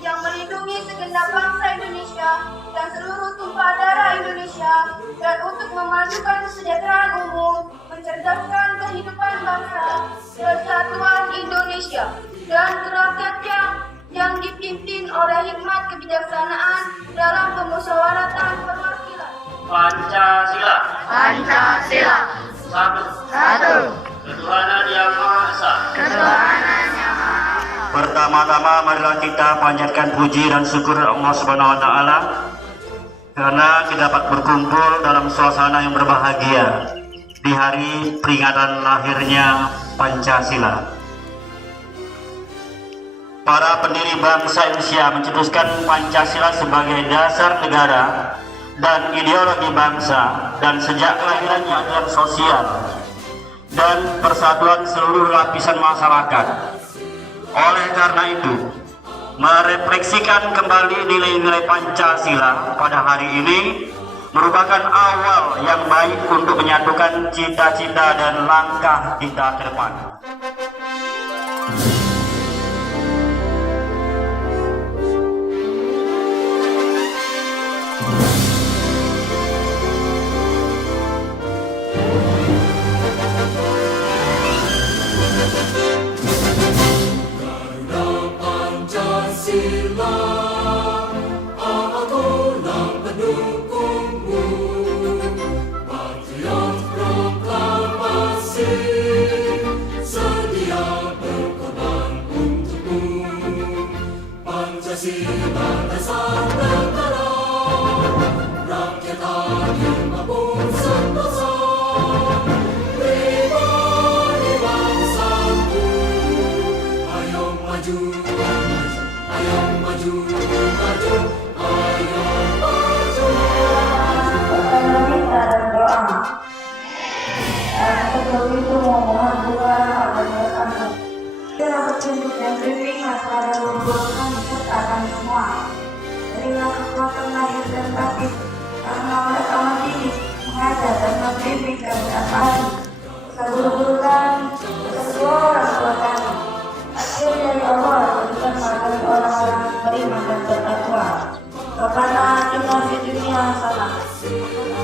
Yang melindungi segenap bangsa Indonesia dan seluruh tumpah darah Indonesia, dan untuk memajukan kesejahteraan umum, mencerdaskan kehidupan bangsa, persatuan Indonesia, dan kerakyatan yang dipimpin oleh hikmat kebijaksanaan dalam pemusyawaratan perwakilan. Pancasila. Pancasila. Satu. Ketuhanan Yang Maha Esa. Ketuhanan Yang Maha Esa. Pertama-tama marilah kita panjatkan puji dan syukur Allah Subhanahu wa taala karena kita dapat berkumpul dalam suasana yang berbahagia di hari peringatan lahirnya Pancasila. Para pendiri bangsa Indonesia mencetuskan Pancasila sebagai dasar negara dan ideologi bangsa, dan sejak kelahirannya adalah sosial dan persatuan seluruh lapisan masyarakat. Oleh karena itu, merefleksikan kembali nilai-nilai Pancasila pada hari ini merupakan awal yang baik untuk menyatukan cita-cita dan langkah kita ke depan. Patriot proklamasi. Rabbana atina fid dunya hasanah